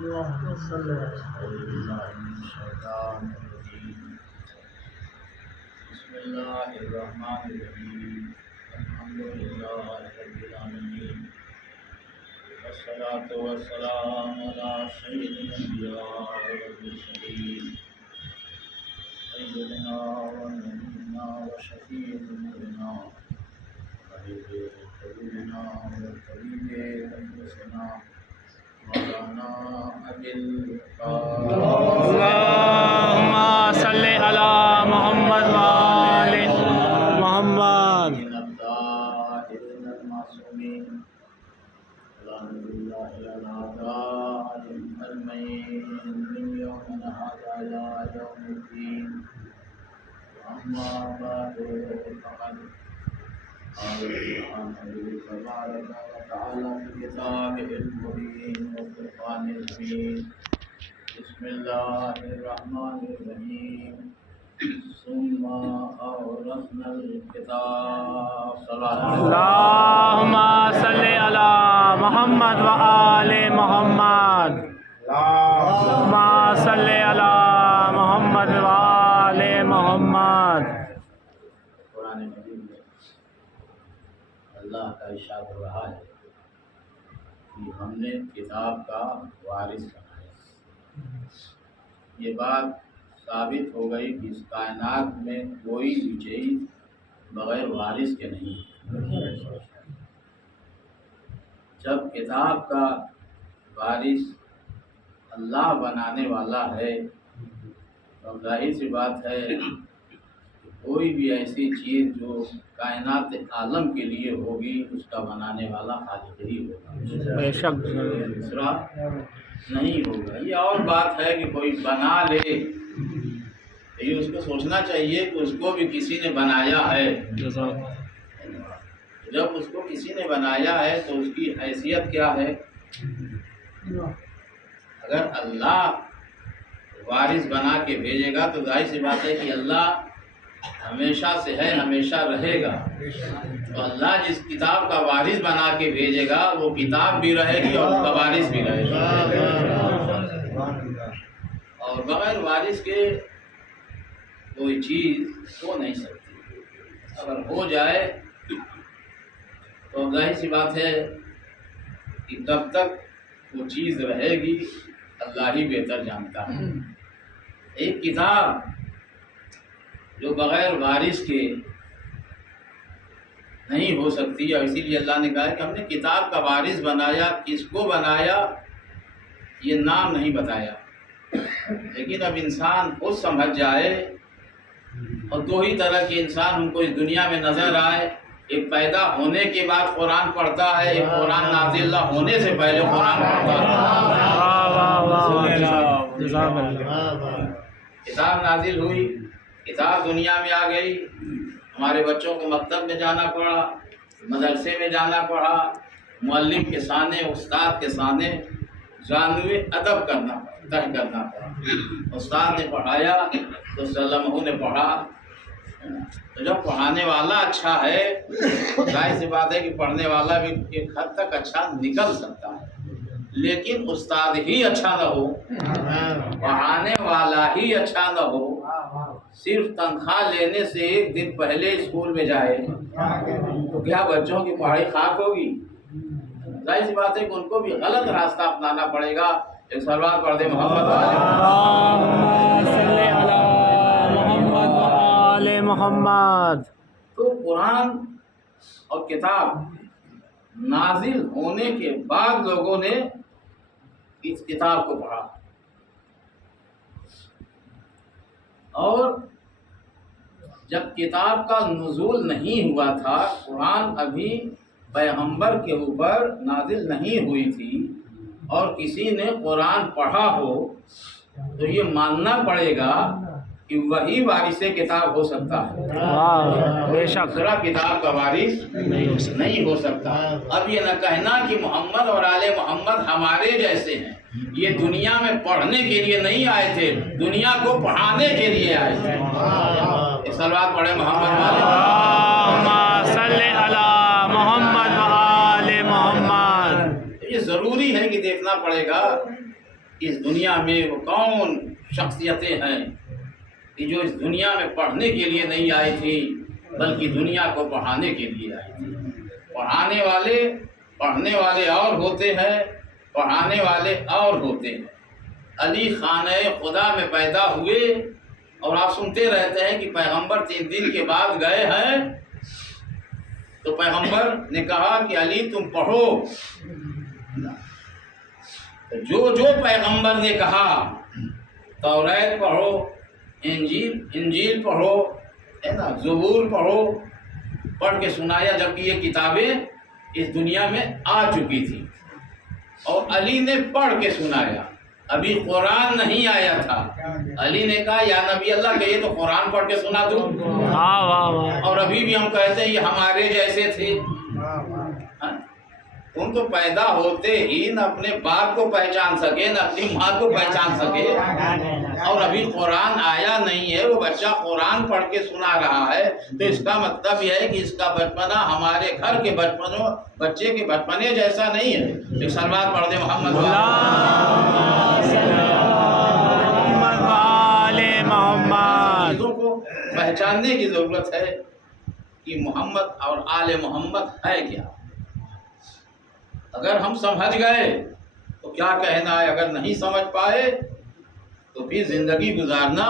اللهم صل أعوذ بالله من الشيطان الرجيم بسم الله الرحمن الرحيم الحمد لله رب العالمين والصلاة والسلام على سيد الأنبياء والمرسلين سيدنا ونبينا وشفيع ذنوبنا وحبيب قلوبنا وطبيب أنفسنا مولانا أبي اللهم صل على محمد وآل محمد. الطاهرين المعصومين الحمد لله على دائم المين من يومنا هذا إلى يوم الدين. أما بعد فقد قال سبحانه تبارك وتعالى في كتابه المبين والفرقان الحميد. بسم الله الرحمن الرحيم ثم أورثنا الكتاب. اللهم صل على محمد وآل محمد. اللهم صل على محمد وآل محمد. قرآن مجید میں اللہ کا ارشاد ہو رہا ہے کہ ہم نے کتاب کا وارث بنایا. یہ بات ثابت ہو گئی کہ اس کائنات میں کوئی بھی چیز بغیر وارث کے نہیں ہے. جب کتاب کا وارث اللہ بنانے والا ہے تو ظاہر سی بات ہے کوئی بھی ایسی چیز جو کائنات عالم کے لیے ہوگی اس کا بنانے والا خالق ہی ہوگا، بے شک دوسرا نہیں ہوگا. یہ اور بات ہے کہ کوئی بنا لے، یہ اس کو سوچنا چاہیے کہ اس کو بھی کسی نے بنایا ہے. جب اس کو کسی نے بنایا ہے تو اس کی حیثیت کیا ہے؟ اگر اللہ وارث بنا کے بھیجے گا تو ظاہر سی بات ہے کہ اللہ ہمیشہ سے ہے، ہمیشہ رہے گا. تو اللہ جس کتاب کا وارث بنا کے بھیجے گا وہ کتاب بھی رہے گی اور اس کا وارث بھی رہے گا. اور بغیر وارث کے کوئی چیز ہو نہیں سکتی. اگر ہو جائے تو ظاہر سی بات ہے کہ کب تک وہ چیز رہے گی اللہ ہی بہتر جانتا ہے. ایک کتاب جو بغیر وارث کے نہیں ہو سکتی، اور اسی لیے اللہ نے کہا ہے کہ ہم نے کتاب کا وارث بنایا. کس کو بنایا یہ نام نہیں بتایا، لیکن اب انسان خود سمجھ جائے. اور دو ہی طرح کے انسان ہم کو اس دنیا میں نظر آئے. ایک پیدا ہونے کے بعد قرآن پڑھتا ہے، ایک قرآن نازل اللہ ہونے سے پہلے قرآن پڑھتا ہے. کتاب نازل ہوئی، کتاب دنیا میں آ گئی. ہمارے بچوں کو مکتب میں جانا پڑا، مدرسے میں جانا پڑا، معلم کے سامنے، استاد کے سامنے جانوے ادب کرنا پڑا، طے کرنا پڑا. استاد نے پڑھایا تو سلمہ نے پڑھا. تو جب پڑھانے والا اچھا ہے ظاہر سی بات ہے کہ پڑھنے والا بھی ایک حد تک اچھا نکل سکتا ہے. لیکن استاد ہی اچھا نہ ہو، پڑھانے والا ہی اچھا نہ ہو، صرف تنخواہ لینے سے ایک دن پہلے اسکول میں جائے تو کیا بچوں کی پڑھائی خاک ہوگی؟ ظاہر سی بات ہے کہ ان کو بھی غلط راستہ اپنانا پڑے گا. ایک صلوات پڑھ دے محمد محمد. تو قرآن اور کتاب نازل ہونے کے بعد لوگوں نے اس کتاب کو پڑھا. اور جب کتاب کا نزول نہیں ہوا تھا، قرآن ابھی پیغمبر کے اوپر نازل نہیں ہوئی تھی، اور کسی نے قرآن پڑھا ہو تو یہ ماننا پڑے گا کہ وہی وارث کتاب ہو سکتا ہے، بے شک دوسرا کتاب کا وارث نہیں ہو سکتا. اب یہ نہ کہنا کہ محمد اور آل محمد ہمارے جیسے ہیں. یہ دنیا میں پڑھنے کے لیے نہیں آئے تھے، دنیا کو پڑھانے کے لیے آئے تھے. ایک صلوات پڑھے محمد صلی علی محمد وآل محمد. یہ ضروری ہے کہ دیکھنا پڑے گا اس دنیا میں وہ کون شخصیتیں ہیں کہ جو اس دنیا میں پڑھنے کے لیے نہیں آئی تھی بلکہ دنیا کو پڑھانے کے لیے آئی تھی۔ پڑھنے والے اور ہوتے ہیں، پڑھانے والے اور ہوتے ہیں۔ علی خانہ خدا میں پیدا ہوئے اور آپ سنتے رہتے ہیں کہ پیغمبر 3 دن کے بعد گئے ہیں تو پیغمبر نے کہا کہ علی تم پڑھو۔ جو پیغمبر نے کہا، توریت پڑھو، انجیل پڑھو، ہے نا، زبور پڑھو، پڑھ کے سنایا، جبکہ یہ کتابیں اس دنیا میں آ چکی تھی اور علی نے پڑھ کے سنایا۔ ابھی قرآن نہیں آیا تھا، علی نے کہا یا نبی اللہ کہیے تو قرآن پڑھ کے سنا دوں۔ اور ابھی بھی ہم کہتے ہیں یہ ہمارے جیسے تھے۔ تم تو پیدا ہوتے ہی نہ اپنے باپ کو پہچان سکے نہ اپنی ماں کو پہچان سکے، اور ابھی قرآن آیا نہیں ہے، وہ بچہ قرآن پڑھ کے سنا رہا ہے، تو اس کا مطلب یہ ہے کہ اس کا بچپنا ہمارے گھر کے بچے کے بچپنے جیسا نہیں ہے۔ ایک صلوات پڑھ دیں محمد چیزوں کو پہچاننے کی ضرورت ہے کہ محمد اور آل محمد ہے کیا۔ اگر ہم سمجھ گئے تو کیا کہنا ہے، اگر نہیں سمجھ پائے تو پھر زندگی گزارنا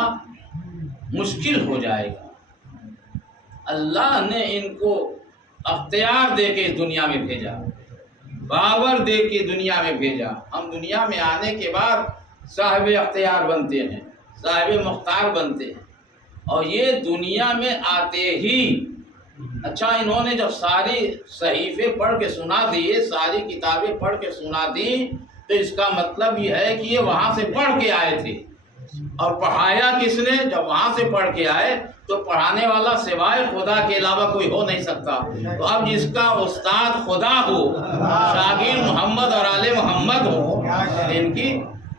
مشکل ہو جائے گا۔ اللہ نے ان کو اختیار دے کے اس دنیا میں بھیجا، باور دے کے دنیا میں بھیجا۔ ہم دنیا میں آنے کے بعد صاحب اختیار بنتے ہیں، صاحب مختار بنتے ہیں، اور یہ دنیا میں آتے ہی اچھا انہوں نے جب ساری صحیفے پڑھ کے سنا دیے، ساری کتابیں پڑھ کے سنا دی، تو اس کا مطلب یہ ہے کہ یہ وہاں سے پڑھ کے آئے تھے۔ اور پڑھایا کس نے؟ جب وہاں سے پڑھ کے آئے تو پڑھانے والا سوائے خدا کے علاوہ کوئی ہو نہیں سکتا۔ تو اب جس کا استاد خدا ہو، شاگرد محمد اور آل محمد ہو، ان کی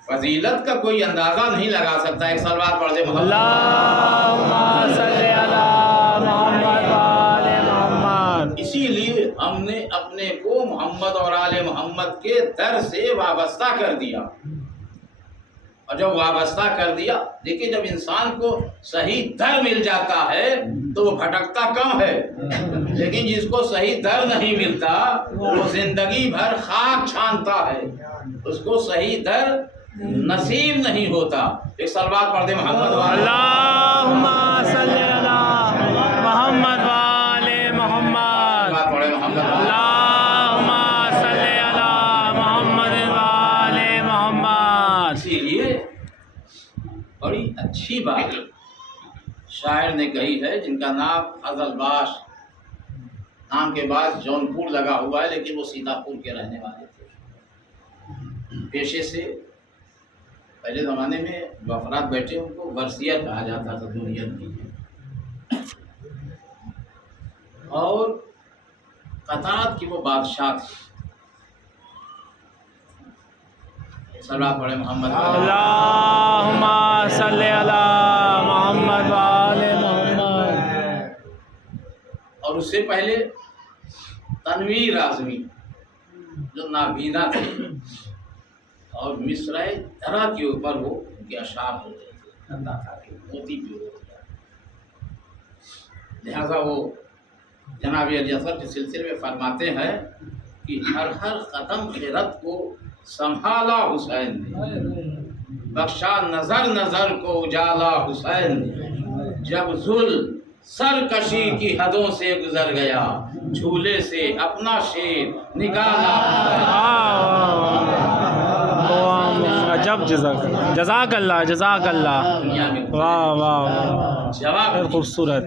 فضیلت کا کوئی اندازہ نہیں لگا سکتا۔ ایک صلوات پڑھ دے محمد۔ اسی لیے ہم نے اپنے کو محمد اور آل محمد کے در سے وابستہ کر دیا، اور جب وابستہ کر دیا، دیکھیں جب انسان کو صحیح در مل جاتا ہے تو وہ بھٹکتا کم ہے، لیکن جس کو صحیح در نہیں ملتا وہ زندگی بھر خاک چھانتا ہے، اس کو صحیح در نصیب نہیں ہوتا۔ ایک صلوات پڑھ دے محمد اللہم صلی علی محمد وآل محمد، اللہم صلی علی محمد وآل محمد۔ اسی لیے بڑی اچھی بات شاعر نے کہی ہے، جن کا نام فضل باش، نام کے بعد جونپور لگا ہوا ہے، لیکن وہ سیتاپور کے رہنے والے تھے۔ پیشے سے پہلے زمانے میں جو افراد بیٹھے ان کو ورثیہ کہا جاتا تھا، دنیا کی، اور قطاعت کی وہ بادشاہ تھے۔ صلوات پڑھے محمد۔ اللہم صلی علی محمد وآل محمد۔ اور اس سے پہلے تنویر اعظمی جو نابینا تھے، اور مصرع درا کے اوپر وہ ان کے اشعار ہوتے تھے، اللہ تھا کہ موتی بھی ہوتا ہے۔ لہذا وہ جناب علی اصغر کے سلسلے میں فرماتے ہیں کہ ہر قدم خیرت کو سنبھالا حسین نے، بخشا نظر نظر کو اجالا حسین نے، جب ذل سرکشی کی حدوں سے گزر گیا، جھولے سے اپنا شیر نکالا عجب، جزاک اللہ، جزاک اللہ، دنیا میں واہ واہ، جواب خوبصورت۔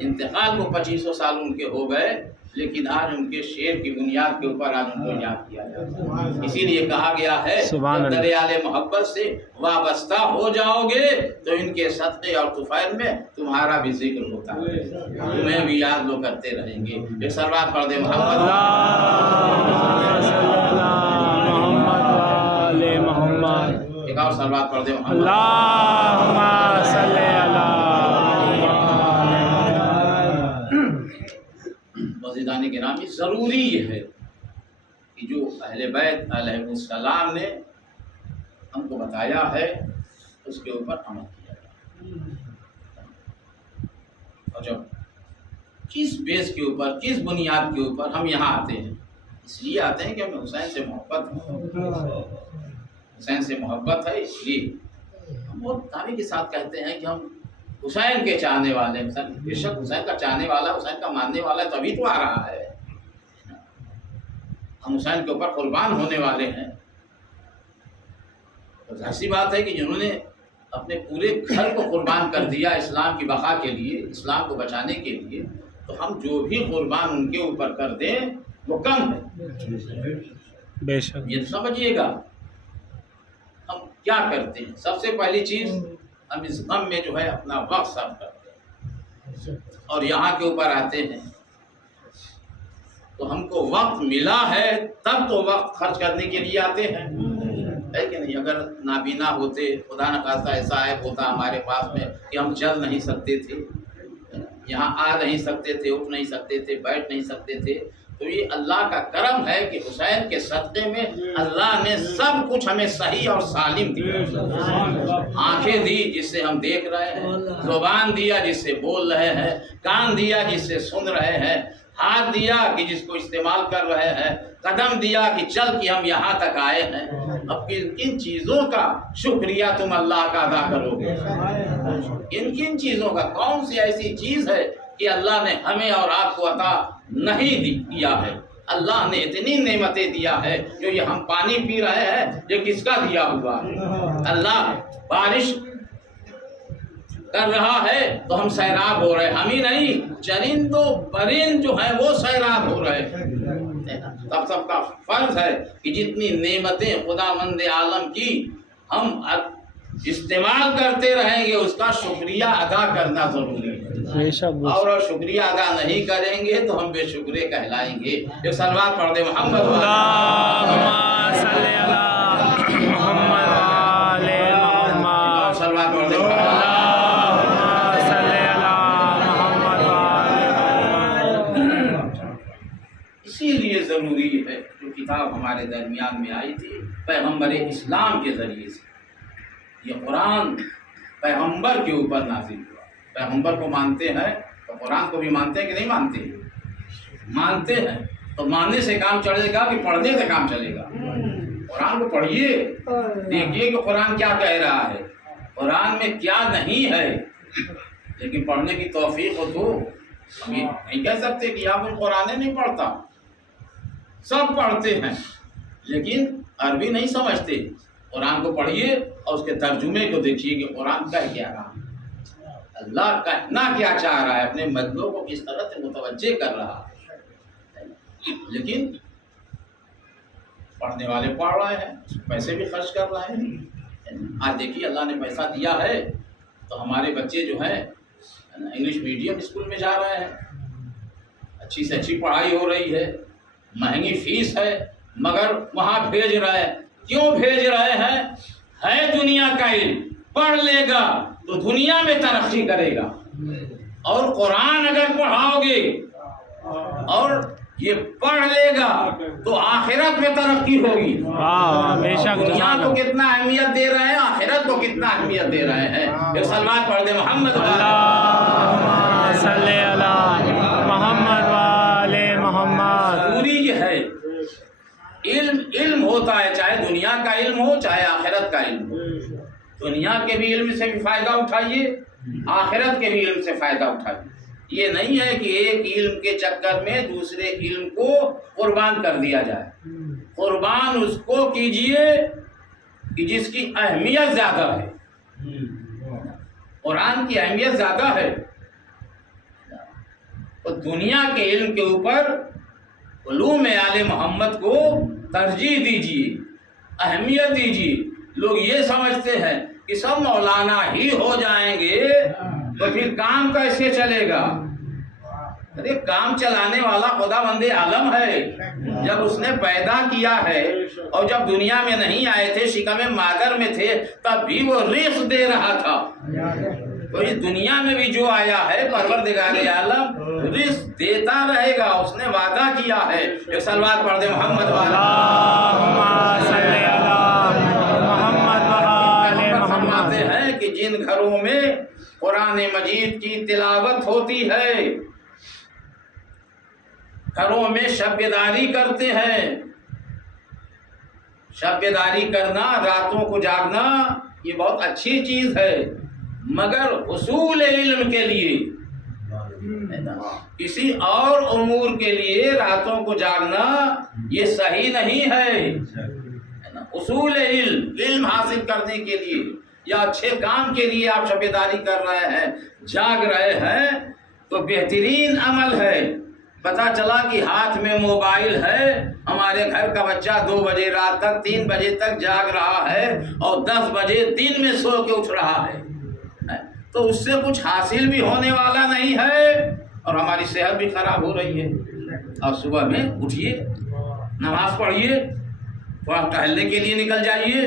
انتقال کو 2500 سال ان کے ہو گئے، لیکن آج ان کے شعر کی بنیاد کے اوپر آج ان کو یاد کیا جاتا ہے۔ اسی لیے کہا گیا ہے دریال محبت سے وابستہ ہو جاؤ گے تو ان کے صدقے اور طفیل میں تمہارا بھی ذکر ہوتا ہے، تمہیں بھی یاد لو کرتے رہیں گے۔ ایک صلوات پڑھ دے محمد۔ ایک اور صلوات پڑھ دے محمد۔ اللہم صلی علی عزیزان گرامی، ضروری یہ ہے کہ جو اہل بیت علیہ السلام نے ہم کو بتایا ہے اس کے اوپر عمل کیا جائے. اور جب کس بیس کے اوپر، کس بنیاد کے اوپر ہم یہاں آتے ہیں؟ اس لیے آتے ہیں کہ ہمیں حسین سے محبت ہے. حسین سے محبت ہے، اس لیے ہم بہت دعوے کے ساتھ کہتے ہیں کہ ہم حسین کے چاہنے والے ہیں. بے شک حسین کا چاہنے والا، حسین کا ماننے والا ہے، تبھی تو آ رہا ہے. ہم حسین کے اوپر قربان ہونے والے ہیں. ایسی بات ہے کہ جنہوں نے اپنے پورے گھر کو قربان کر دیا اسلام کی بقا کے لیے، اسلام کو بچانے کے لیے، تو ہم جو بھی قربان ان کے اوپر کر دیں وہ کم ہے. بے شک. یہ سمجھیے گا ہم کیا کرتے ہیں. سب سے پہلی چیز ہم اس غم میں جو ہے اپنا وقت صرف کرتے ہیں اور یہاں کے اوپر آتے ہیں. تو ہم کو وقت ملا ہے تب تو وقت خرچ کرنے کے لیے آتے ہیں، ہے کہ نہیں؟ اگر نابینا ہوتے، خدا نخواستہ ایسا عیب ہوتا ہمارے پاس میں کہ ہم چل نہیں سکتے تھے، یہاں آ نہیں سکتے تھے، اٹھ نہیں سکتے تھے، بیٹھ نہیں سکتے تھے، تو یہ اللہ کا کرم ہے کہ حسین کے صدقے میں اللہ نے سب کچھ ہمیں صحیح اور سالم دیا. آنکھیں دی جس سے ہم دیکھ رہے ہیں، زبان دیا جس سے بول رہے ہیں، کان دیا جس سے سن رہے ہیں، ہاتھ دیا کہ جس کو استعمال کر رہے ہیں، قدم دیا کہ چل کے ہم یہاں تک آئے ہیں. اب کن چیزوں کا شکریہ تم اللہ کا ادا کرو گے؟ کن چیزوں کا؟ کون سی ایسی چیز ہے کہ اللہ نے ہمیں اور آپ کو عطا نہیں دیا ہے؟ اللہ نے اتنی نعمتیں دیا ہے. جو یہ ہم پانی پی رہے ہیں یہ کس کا دیا ہوا ہے؟ اللہ بارش کر رہا ہے تو ہم سیراب ہو رہے ہیں، ہم ہی نہیں، چرند و پرند جو ہیں وہ سیراب ہو رہے ہیں. تب سب کا فرض ہے کہ جتنی نعمتیں خدا مند عالم کی ہم استعمال کرتے رہیں گے اس کا شکریہ ادا کرنا ضروری ہے. بے شک. اور شکریہ ادا نہیں کریں گے تو ہم بے شکرے کہلائیں گے. ایک صلوات پڑھ دے محمد اللہم صلی علی محمد وآل محمد. صلوات پڑھ دے محمد. اللہم صلی علی محمد وآل محمد. اسی لیے ضروری ہے جو کتاب ہمارے درمیان میں آئی تھی پیغمبر اسلام کے ذریعے سے، یہ قرآن پیغمبر کے اوپر نازل ہوا. پیغمبر کو مانتے ہیں تو قرآن کو بھی مانتے ہیں کہ نہیں مانتے؟ مانتے ہیں. تو ماننے سے کام چلے گا کہ پڑھنے سے کام چلے گا؟ قرآن کو پڑھیے، دیکھیے کہ قرآن کیا کہہ رہا ہے، قرآن میں کیا نہیں ہے. لیکن پڑھنے کی توفیق ہو تو ہم یہ نہیں کہہ سکتے کہ آپ قرآن نہیں پڑھتا. سب پڑھتے ہیں لیکن عربی نہیں سمجھتے. قرآن کو پڑھیے اور اس کے ترجمے کو دیکھیے کہ قرآن کہہ کیا رہا ہے، اللہ کہنا کیا چاہ رہا ہے، اپنے مطلب کو کس طرح سے متوجہ کر رہا ہے. لیکن پڑھنے والے پڑھ رہے ہیں، پیسے بھی خرچ کر رہے ہیں. آج دیکھیے اللہ نے پیسہ دیا ہے تو ہمارے بچے جو ہیں انگلش میڈیم اسکول میں جا رہے ہیں، اچھی سے اچھی پڑھائی ہو رہی ہے، مہنگی فیس ہے، مگر وہاں بھیج رہے ہیں. کیوں بھیج رہے ہیں؟ ہے دنیا کا علم، پڑھ لے گا تو دنیا میں ترقی کرے گا. اور قرآن اگر پڑھاؤ گے اور یہ پڑھ لے گا تو آخرت میں ترقی ہوگی. بے شک. دنیا کو کتنا اہمیت دے رہے ہیں، آخرت کو کتنا اہمیت دے رہے ہیں. ایک صلوات پڑھ دے محمد. اللہم صلی علی محمد وآل محمد. ضروری یہ ہے علم ہوتا ہے، چاہے دنیا کا علم ہو چاہے آخرت کا علم ہو. دنیا کے بھی علم سے بھی فائدہ اٹھائیے، آخرت کے بھی علم سے فائدہ اٹھائیے. یہ نہیں ہے کہ ایک علم کے چکر میں دوسرے علم کو قربان کر دیا جائے. قربان اس کو کیجئے کہ جس کی اہمیت زیادہ ہے. قرآن کی اہمیت زیادہ ہے. تو دنیا کے علم کے اوپر علوم آل محمد کو ترجیح دیجیے، اہمیت دیجیے. لوگ یہ سمجھتے ہیں کہ سب مولانا ہی ہو جائیں گے تو پھر کام کیسے چلے گا؟ ارے کام چلانے والا خدا بند عالم ہے. جب اس نے پیدا کیا ہے اور جب دنیا میں نہیں آئے تھے، شکم مادر میں تھے، تب بھی وہ رزق دے رہا تھا. تو اس دنیا میں بھی جو آیا ہے پروردگار عالم رزق دیتا رہے گا، اس نے وعدہ کیا ہے. ایک صلوات پڑھ دے محمد والا. اللہم صلی علی محمد جن گھروں میں قرآن مجید کی تلاوت ہوتی ہے، گھروں میں شب بیداری کرتے ہیں. شب بیداری کرنا، راتوں کو جاگنا، یہ بہت اچھی چیز ہے، مگر حصول علم کے لیے، کسی اور امور کے لیے راتوں کو جاگنا یہ صحیح نہیں ہے. حصول علم حاصل کرنے کے لیے یا اچھے کام کے لیے آپ شب بیداری کر رہے ہیں، جاگ رہے ہیں، تو بہترین عمل ہے. پتہ چلا کہ ہاتھ میں موبائل ہے، ہمارے گھر کا بچہ 2 بجے رات تک 3 بجے تک جاگ رہا ہے اور 10 بجے دن میں سو کے اٹھ رہا ہے، تو اس سے کچھ حاصل بھی ہونے والا نہیں ہے اور ہماری صحت بھی خراب ہو رہی ہے. اور صبح میں اٹھیے، نماز پڑھیے، تھوڑا ٹہلنے کے لیے نکل جائیے،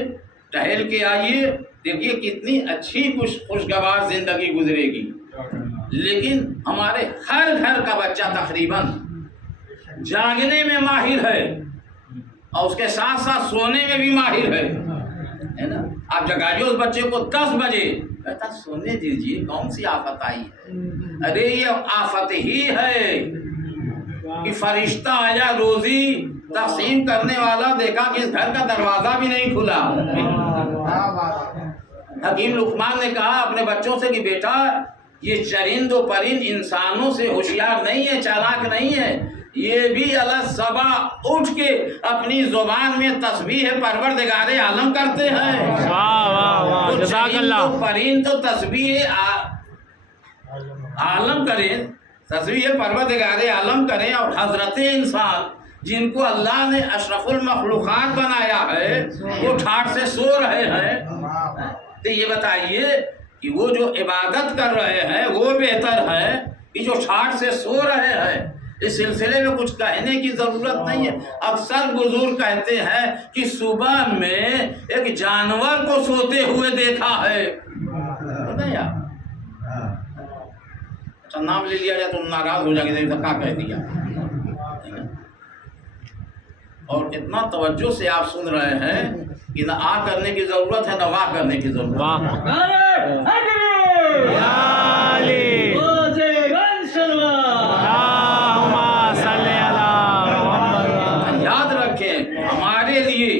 ٹہل کے آئیے، دیکھیے کتنی اچھی خوشگوار زندگی گزرے گی. لیکن ہمارے ہر گھر کا بچہ تقریباً جاگنے میں ماہر ہے اور اس کے ساتھ ساتھ سونے میں بھی ماہر ہے نا. آپ جگائیے اس بچے کو 10 بجے، کہتا سونے دیجیے، کون سی آفت آئی ہے؟ ارے یہ آفت ہی ہے کہ فرشتہ آیا روزی تقسیم کرنے والا، دیکھا کہ اس گھر کا دروازہ بھی نہیں کھلا. حکیم لقمان نے کہا اپنے بچوں سے کہ بیٹا یہ چرند و پرند انسانوں سے ہوشیار نہیں ہے، چالاک نہیں ہے، یہ بھی صبح اٹھ کے اپنی زبان میں تسبیح پروردگار عالم کرتے ہیں. واہ واہ واہ، جزاک اللہ. پرند تو تسبیح عالم کریں، تسبیح پروردگار عالم کریں، اور حضرت انسان جن کو اللہ نے اشرف المخلوقات بنایا ہے وہ ٹھاٹ سے سو رہے ہیں. تو یہ بتائیے کہ وہ جو عبادت کر رہے ہیں وہ بہتر ہے کہ جو ٹھاٹ سے سو رہے ہیں. اس سلسلے میں کچھ کہنے کی ضرورت نہیں ہے. اکثر بزرگ کہتے ہیں کہ صبح میں ایک جانور کو سوتے ہوئے دیکھا ہے. اچھا نام لے لیا جائے تو ناراض ہو جائیں گے، کیا کہہ دیا. اور اتنا توجہ سے آپ سن رہے ہیں کہ نہ آ کرنے کی ضرورت ہے نہ واہ کرنے کی ضرورت ہے. یاد رکھیں ہمارے لیے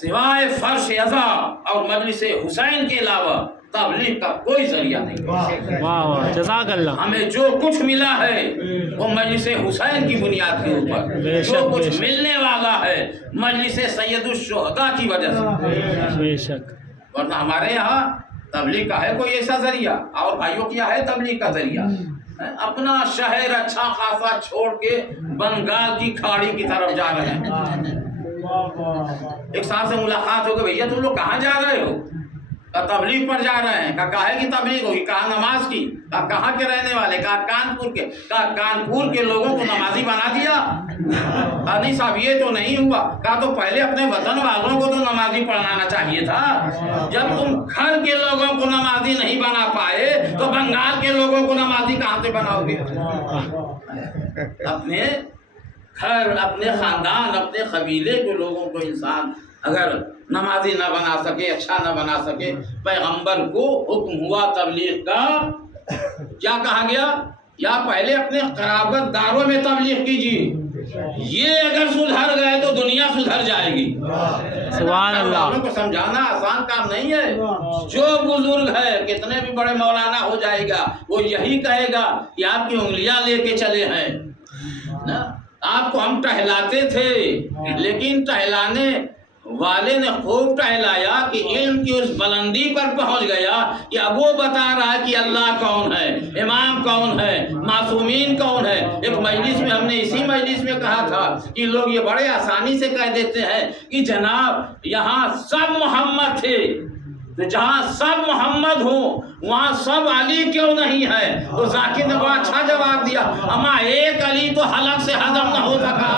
سوائے فرش عزا اور مجلس حسین کے علاوہ تبلیغ کا کوئی ذریعہ نہیں. واہ واہ، جزاک اللہ. ہمیں جو کچھ ملا ہے وہ مجلس حسین کی بنیاد کے اوپر، جو کچھ ملنے والا ہے مجلس سید الشہداء کی وجہ سے. بے شک. ورنہ ہمارے یہاں تبلیغ کا ہے کوئی ایسا ذریعہ؟ اور بھائیوں کیا ہے تبلیغ کا ذریعہ؟ اپنا شہر اچھا خاصا چھوڑ کے بنگال کی کھاڑی کی طرف جا رہے ہیں. ایک صاحب سے ملاقات ہو گئی، بھیا تم لوگ کہاں جا رہے ہو؟ تبلیغ پر جا رہے ہیں. کہا ہے کہ تبلیغ ہوگی، کہا نماز کی. کہاں کے رہنے والے؟ کہا کانپور کے. کہا کانپور کے لوگوں کو نمازی بنا دیا؟ نہیں صاحب یہ تو نہیں ہوا. کہا تو پہلے اپنے وطن والوں کو تو نمازی پڑھانا چاہیے تھا. جب تم گھر کے لوگوں کو نمازی نہیں بنا پائے تو بنگال کے لوگوں کو نمازی کہاں سے بناؤ گے؟ اپنے گھر، اپنے خاندان، اپنے قبیلے کے لوگوں کو انسان اگر نمازی نہ بنا سکے، اچھا نہ بنا سکے. پیغمبر کو حکم ہوا تبلیغ کا، کیا کہا گیا؟ یا پہلے اپنے قرابت داروں میں تبلیغ کیجیے. یہ اگر سدھر گئے تو دنیا سدھر جائے گی. سبحان اللہ. کو سمجھانا آسان کام نہیں ہے. جو بزرگ ہے کتنے بھی بڑے مولانا ہو جائے گا وہ یہی کہے گا کہ آپ کی انگلیاں لے کے چلے ہیں. آپ کو ہم ٹہلاتے تھے لیکن ٹہلانے والے نے خوب ٹہلایا کہ علم کی اس بلندی پر پہنچ گیا کہ اب وہ بتا رہا ہے کہ اللہ کون ہے، امام کون ہے، معصومین کون ہے. ایک مجلس میں ہم نے اسی مجلس میں کہا تھا کہ لوگ یہ بڑے آسانی سے کہہ دیتے ہیں کہ جناب یہاں سب محمد تھے، تو جہاں سب محمد ہوں وہاں سب علی کیوں نہیں ہے؟ تو ذاکر نے بڑا اچھا جواب دیا، اما ایک علی تو حلق سے ہضم نہ ہو سکا.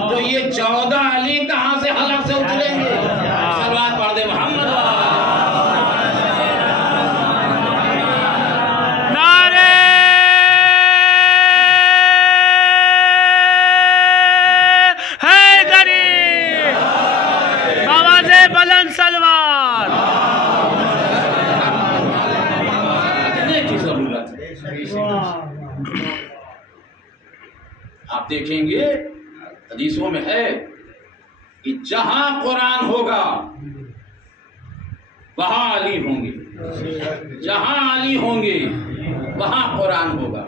تو یہ 14 علی کہاں سے حلق سے اتریں گے؟ صلوات پڑھ دے محمد. نعرے حیدر آپ دیکھیں گے حدیثوں میں ہے کہ جہاں قرآن ہوگا وہاں علی ہوں گے، جہاں علی ہوں گے وہاں قرآن ہوگا۔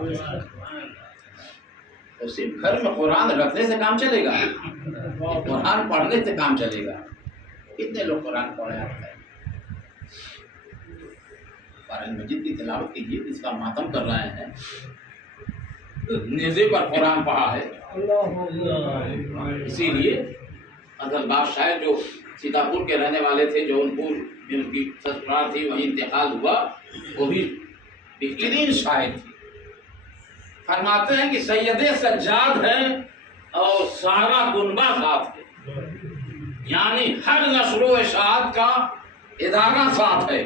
تو صرف گھر میں قرآن رکھنے سے کام چلے گا؟ قرآن پڑھنے سے کام چلے گا۔ کتنے لوگ قرآن پڑھے آپ ہیں؟ قرآن مجید کی تلاوت کیجیے، اس کا ماتم کر رہے ہیں، نیزے پر قرآن پڑھا ہے۔ اسی لیے حضرت بادشاہ جو سیتاپور کے رہنے والے تھے، جو ان کی سسرال تھی، وہیں انتقال ہوا، وہ بھی بہترین شاعر تھی۔ فرماتے ہیں کہ سید سجاد ہے اور سارا کنبہ ساتھ ہے، یعنی ہر نشر و اشاعت کا ادارہ ساتھ ہے،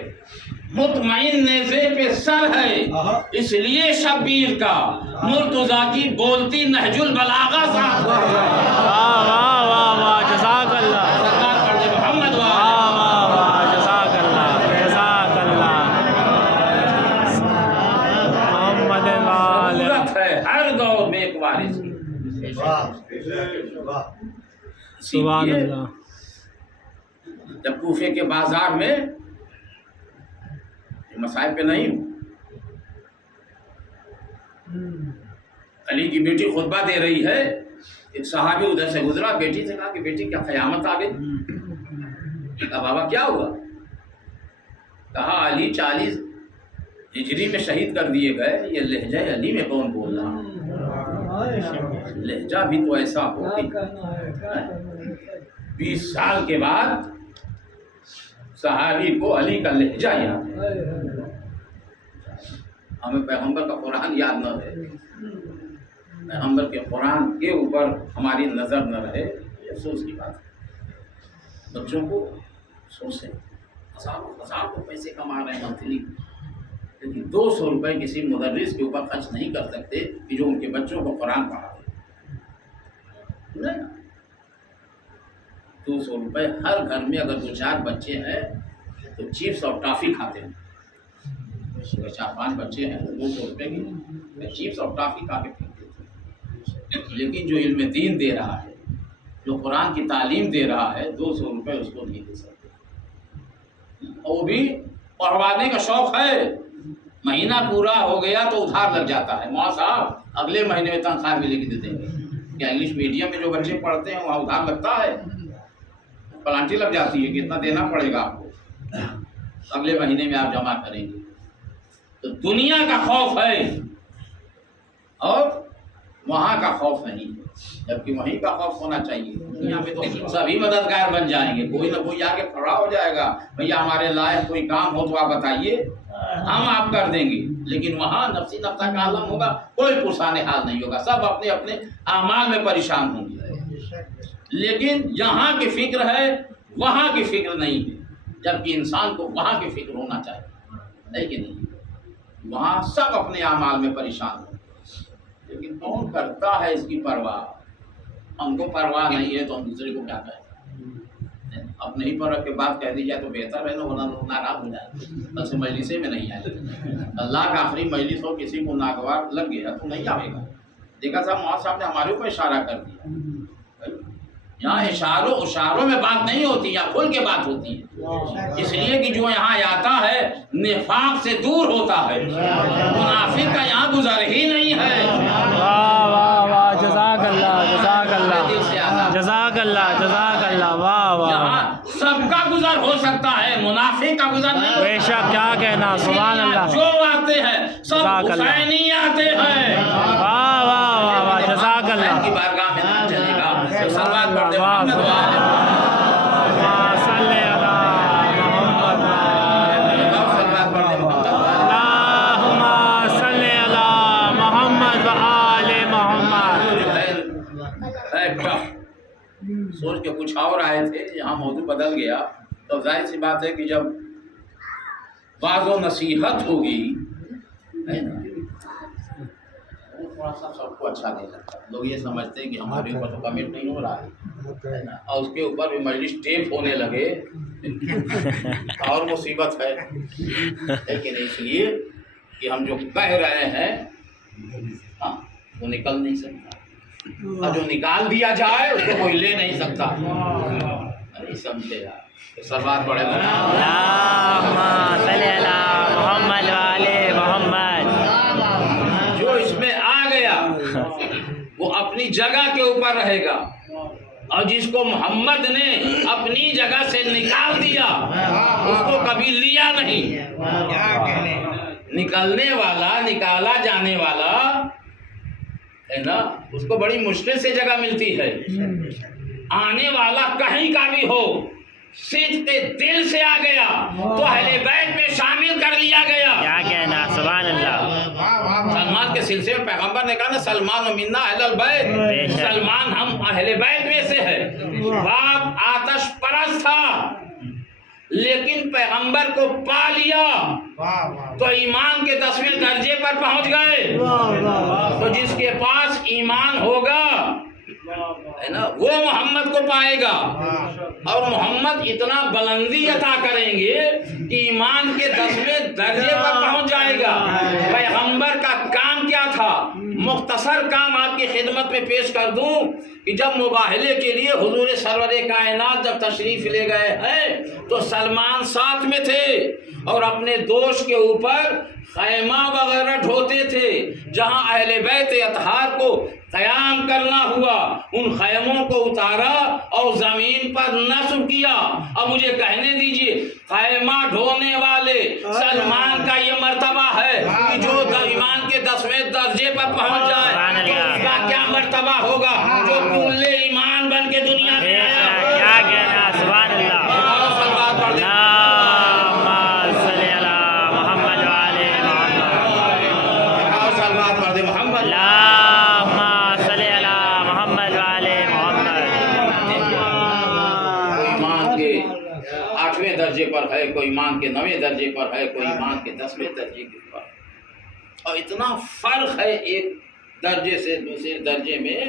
مطمئن نیزے پہ سر ہے، اس لیے شبیر کا مرتضیٰ کی بولتی نہج البلاغہ ساتھ ہے۔ واہ واہ واہ واہ، جزاک اللہ، سرکار پڑھ محمد واہ واہ واہ، جزاک اللہ، جزاک اللہ، محمد والے ضرورت ہے ہر دور میں ایک وارث کی۔ سبحان اللہ۔ جب کوفے کے بازار میں مسائل پہ نہیں ہوں، علی کی بیٹی خطبہ دے رہی ہے، ایک صحابی ادھر سے گزرا، بیٹی سے کہا کہ بیٹی کیا قیامت آ گئی؟ کہا بابا کیا ہوا؟ کہا علی 40 ہجری میں شہید کر دیے گئے، یہ لہجہ علی میں کون بول رہا؟ لہجہ بھی تو ایسا ہو کہ 20 سال کے بعد صحابی کو علی کا لہجہ یاد ہے۔ ہمیں پیغمبر کا قرآن یاد نہ رہے، پیغمبر کے قرآن کے اوپر ہماری نظر نہ رہے، یہ افسوس کی بات ہے۔ بچوں کو سوچیں، ہزاروں کو پیسے کما رہے ہیں منتھلی، لیکن 200 روپے کسی مدرس کے اوپر خرچ نہیں کر سکتے کہ جو ان کے بچوں کو قرآن پڑھا دے۔ 200 روپے ہر گھر میں اگر 2-4 بچے ہیں تو چپس اور ٹافی کھاتے ہیں۔ 4-5 بچے ہیں 200 روپے کی چپس اور ٹافی کھا کے پھینکتے ہیں۔ لیکن جو علم دین دے رہا ہے، جو قرآن کی تعلیم دے رہا ہے، 200 روپے اس کو نہیں دے سکتے۔ وہ بھی پڑھوانے کا شوق ہے، مہینہ پورا ہو گیا تو ادھار لگ جاتا ہے، ماں صاحب اگلے مہینے میں تنخواہ ملے گی دے دیں گے۔ کیا انگلش میڈیم میں جو بچے پڑھتے ہیں وہاں ادھار لگتا ہے، پلانٹی لگ جاتی ہے کہ اتنا دینا پڑے گا آپ کو، اگلے مہینے میں آپ جمع کریں گے۔ تو دنیا کا خوف ہے اور وہاں کا خوف نہیں، جبکہ وہیں کا خوف ہونا چاہیے۔ دنیا میں تو سبھی مددگار بن جائیں گے، کوئی نہ کوئی آگے کھڑا ہو جائے گا، بھیا ہمارے لائق کوئی کام ہو تو آپ بتائیے، ہم آپ کر دیں گے۔ لیکن وہاں نفسی نفسہ کا عالم ہوگا، کوئی پرسان حال نہیں ہوگا، سب اپنے اپنے اعمال میں پریشان ہوں گے۔ لیکن یہاں کی فکر ہے، وہاں کی فکر نہیں ہے، جبکہ انسان کو وہاں کی فکر ہونا چاہیے، ہے کہ نہیں؟ وہاں سب اپنے اعمال میں پریشان ہوں، لیکن کون کرتا ہے اس کی پرواہ؟ ہم کو پرواہ نہیں ہے تو ہم دوسرے کو کیا کہیں؟ اپنے ہی پر کے بات کہہ دی جائے تو بہتر ہے نا، ورنہ لوگ ناراض ہو جائیں، بس مجلسے میں نہیں آئے۔ اللہ کا آخری مجلس ہو، کسی کو ناگوار لگ گیا تو نہیں آئے گا۔ دیکھا صاحب محمد صاحب نے ہمارے اوپر اشارہ کر دیا، یہاں اشاروں میں بات نہیں ہوتی، یہاں کھل کے بات ہوتی ہے، اس لیے کہ جو یہاں آتا ہے نفاق سے دور ہوتا ہے، منافق کا یہاں گزر ہی نہیں ہے۔ واہ واہ واہ، جزاک اللہ، جزاک اللہ، جزاک اللہ، جزاک اللہ، واہ واہ، یہاں سب کا گزر ہو سکتا ہے، منافق کا گزر نہیں بے شک، کیا کہنا، سبحان اللہ، جو آتے ہیں سب حسینی آتے ہیں۔ واہ واہ واہ واہ، جزاک اللہ، کی بارگاہ میں نہ چلے گا، سلوات پڑھتے واہ، محمد والے صلی علی محمد، سلوات پڑھتے محمد والے۔ اللہم صلی علی محمد و آل محمد۔ جو ہے ٹف سوچ کے کچھ اور آئے تھے، یہاں موضوع بدل گیا، تو ظاہر سی بات ہے کہ جب بعض و نصیحت ہوگی ہے نا، وہ تھوڑا سا سب کو اچھا نہیں لگتا، لوگ یہ سمجھتے ہیں کہ ہمارے اوپر تو کمنٹ نہیں ہو رہا ہے نا، اور اس کے اوپر بھی مجلس ٹیپ ہونے لگے اور مصیبت ہے، لیکن اس لیے کہ ہم جو کہہ رہے ہیں ہاں وہ نکل نہیں سکتا، اور جو نکال دیا جائے اس کو کوئی لے نہیں سکتا. نہیں سمجھے یار. سلوات پڑھے اللہم صلی علی محمد وعلی محمد. جو اس میں آ گیا وہ اپنی جگہ کے اوپر رہے گا، اور جس کو محمد نے اپنی جگہ سے نکال دیا اس کو کبھی لیا نہیں. نکلنے والا، نکالا جانے والا ہے نا، اس کو بڑی مشکل سے جگہ ملتی ہے. آنے والا کہیں کا بھی ہو، صدق دل سے آ گیا تو اہل بیت میں شامل کر لیا گیا. کیا کہنا، سبحان اللہ. سلمان کے سلسلے میں پیغمبر نے کہا نا، سلمان و منا اہل البیت، سلمان ہم اہل بیت میں سے ہے. باپ آتش پرست تھا لیکن پیغمبر کو پا لیا تو ایمان کے 10ویں درجے پر پہنچ گئے. تو جس کے پاس ایمان ہوگا ہے نا، وہ محمد کو پائے گا، اور محمد اتنا بلندی عطا کریں گے کہ ایمان کے 10ویں درجے پر پہنچ جائے گا. پیغمبر کا کام کیا تھا؟ مختصر کام آپ کی خدمت میں پیش کر دوں کہ جب مباہلے کے لیے حضور سرور کائنات جب تشریف لے گئے ہیں تو سلمان ساتھ میں تھے اور اپنے دوست کے اوپر خیمہ وغیرہ ڈھوتے تھے. جہاں اہل بیت اطہار کو قیام کرنا ہوا ان خیموں کو اتارا اور زمین پر نصب کیا. اب مجھے کہنے دیجئے، خیمہ ڈھونے والے سلمان کا یہ مرتبہ ہے کہ جو ایمان کے 10ویں درجے پر پہنچ جائے تو اس کا کیا مرتبہ ہوگا جو کل ایمان بن کے دنیا میں آیا. کیا کہنا، سبحان اللہ. درجے پر ہے، کوئی ایمان کے 9ویں درجے پر ہے، کوئی ایمان کے 10ویں درجے کے اوپر. اور اتنا فرق ہے ایک درجے سے دوسرے درجے میں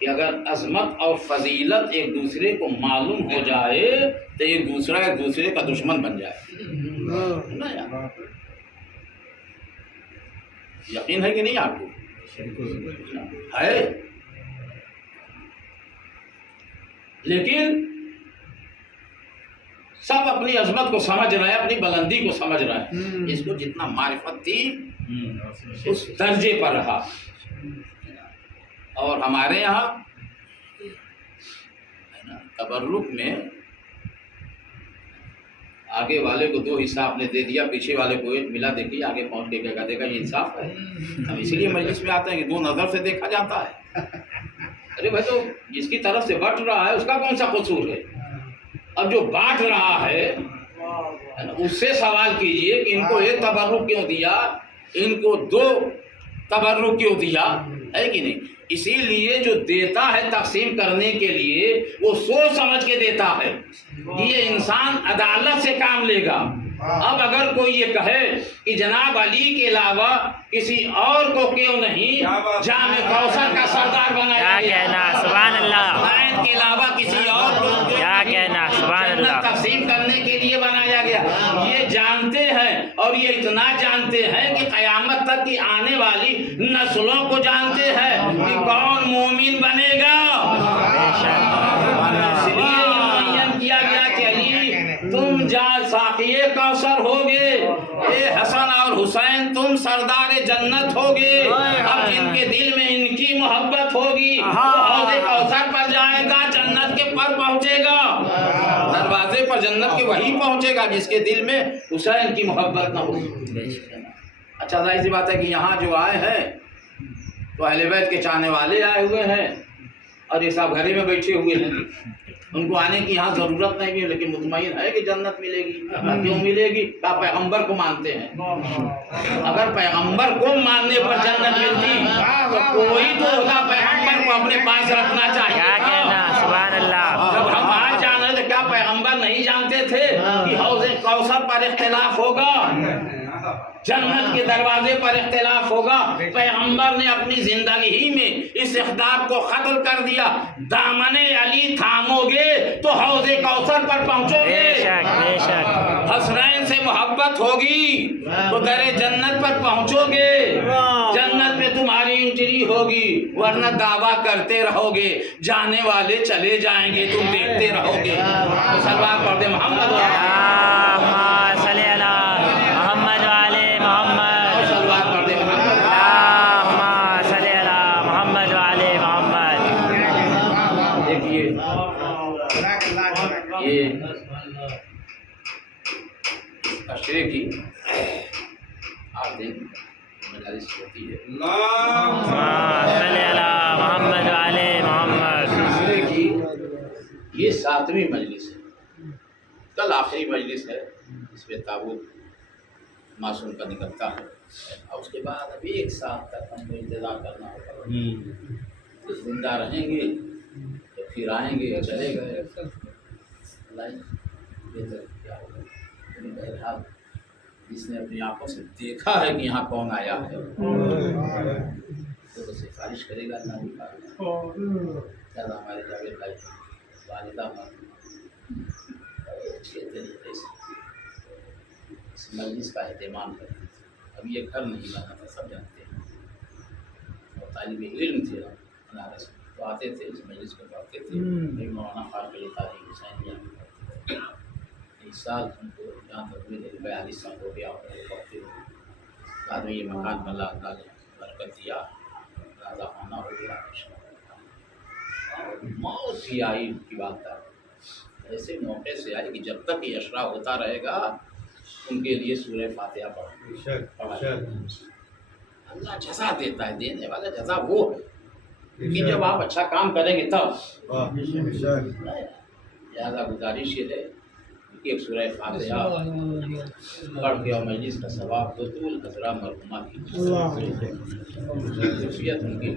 کہ اگر عظمت اور فضیلت ایک دوسرے کو معلوم ہو جائے تو ایک دوسرے کا دشمن بن جائے. یقین ہے کہ نہیں آپ کو؟ ہے. لیکن سب اپنی عظمت کو سمجھ رہے ہیں، اپنی بلندی کو سمجھ رہے ہیں. اس کو جتنا معرفت تھی اس درجے پر رہا. اور ہمارے یہاں تبرک میں آگے والے کو 2 حصہ آپ نے دے دیا، پیچھے والے کو 1 ملا. دیکھیے آگے پہنچ کے کیا دیکھا، یہ انصاف ہے. ہم اسی لیے مجلس میں آتے ہیں کہ 2 نظر سے دیکھا جاتا ہے. ارے بھائی، تو جس کی طرف سے بٹ رہا ہے اس کا کون سا قصور ہے؟ اب جو بانٹ رہا ہے اس سے سوال کیجئے کہ ان کو 1 تبرک کیوں دیا، ان کو 2 تبرک کیوں دیا، ہے کہ نہیں؟ اسی لیے جو دیتا ہے تقسیم کرنے کے لیے وہ سوچ سمجھ کے دیتا ہے. یہ انسان عدالت سے کام لے گا. اب اگر کوئی یہ کہے کہ جناب علی کے علاوہ کسی اور کو کیوں نہیں جام کوثر کا سردار بنایا گیا، کیا کہنا، سبحان اللہ. حسین کے علاوہ کسی اور کو کیا کہنا، سبحان اللہ. تقسیم کرنے کے لیے بنایا گیا. یہ جانتے ہیں اور یہ اتنا جانتے ہیں کہ قیامت تک کی آنے والی نسلوں کو جانتے ہیں کہ کون مومن بنے گا. اس لیے معین کیا گیا کہ علی تم ساقی کوثر ہوگے، اے حسن اور حسین تم سردار جنت ہوگے. اب جن کے دل میں ان کی محبت ہوگی وہ حوض کوثر پر جائے گا، جنت کے پر پہنچے گا، دروازے پر جنت کے وہی پہنچے گا جس کے دل میں حسین کی محبت نہ ہوگی. اچھا ظاہر سی بات ہے کہ یہاں جو آئے ہیں تو اہل بیت کے چاہنے والے آئے ہوئے ہیں اور یہ سب گھرے میں بیٹھے ہوئے ہیں. ان کو آنے کی یہاں ضرورت نہیں ہے، لیکن مطمئن ہے کہ جنت ملے گی. کیوں ملے گی؟ کہ پیغمبر کو مانتے ہیں. اگر پیغمبر کو ماننے پر جنت ملتی تو کوئی تو ہوگا پیغمبر کو اپنے پاس رکھنا چاہیے. کیا کہنا، سبحان اللہ. جب ہم آج جان رہے تھے، کیا پیغمبر نہیں جانتے تھے کہ حوض کوثر پر اختلاف ہوگا؟ جنت کے دروازے پر اختلاف ہوگا. پیغمبر نے اپنی زندگی ہی میں اس اختلاف کو ختم کر دیا. دامن علی تھامو گے تو حوض کوثر پر پہنچو گے. بے شک بے شک. حسنین سے محبت ہوگی تو در جنت پر پہنچو گے. جنت میں تمہاری انٹری ہوگی، ورنہ دعویٰ کرتے رہو گے. جانے والے چلے جائیں گے، تم دیکھتے رہو گے. سلوات پڑھ دے محمد اللہم صلی علی محمد وعلی محمد. سلوات پڑھ دے محمد. اللہم صلی علی محمد وعلی محمد. دیکھیے یہ اشرے کی 8 دن مجالس ہوتی ہے. اللہم صلی علی محمد وعلی محمد. سلسلے کی یہ 7ویں مجلس ہے. کل آخری مجلس ہے، اس میں تابوت معصوم کا نکلتا ہے، اور اس کے بعد ابھی 1 سال تک ہم کو انتظار کرنا ہوگا. زندہ رہیں گے تو پھر آئیں گے، چلے گئے بہتر کیا ہوگا. بہرحال جس نے اپنی آنکھوں سے دیکھا ہے کہ یہاں کون آیا ہے تو سفارش کرے گا. نہ زیادہ ہمارے جاوید بھائی والدہ اچھے طریقے سے اس مجلس کا اہتمام کرتے تھے. اب یہ گھر نہیں بنا تھا، سب جانتے ہیں. اور طالب علم تھے بنارس میں، تو آتے تھے اس مجلس کو پڑھتے تھے. مولانا خارق علی تاریخ حسینیہ میں پڑھتے تھے. اس سال ہم کو جہاں تک 42 سال ہو گیا پڑھتے ہوئے. بعد میں یہ مکان بنا، اللہ نے برکت دیا، تازہ خانہ ہو گیا. اور موت ہی آئی کی بات تھا، ایسے موقع سے آئی کہ جب تک یہ اشرا ہوتا رہے گا ان کے لیے سورہ فاتحہ پڑھا. اللہ جزا دیتا ہے، دینے والا جزا وہ ہے کہ جب آپ اچھا کام کریں گے تب. لہٰذا گزارش یہ ہے کہ ایک سورہ فاتحہ پڑھ کے اور مجلس کا ثواب دو تو الحضرہ مرحومہ کی خصوصیت ان کی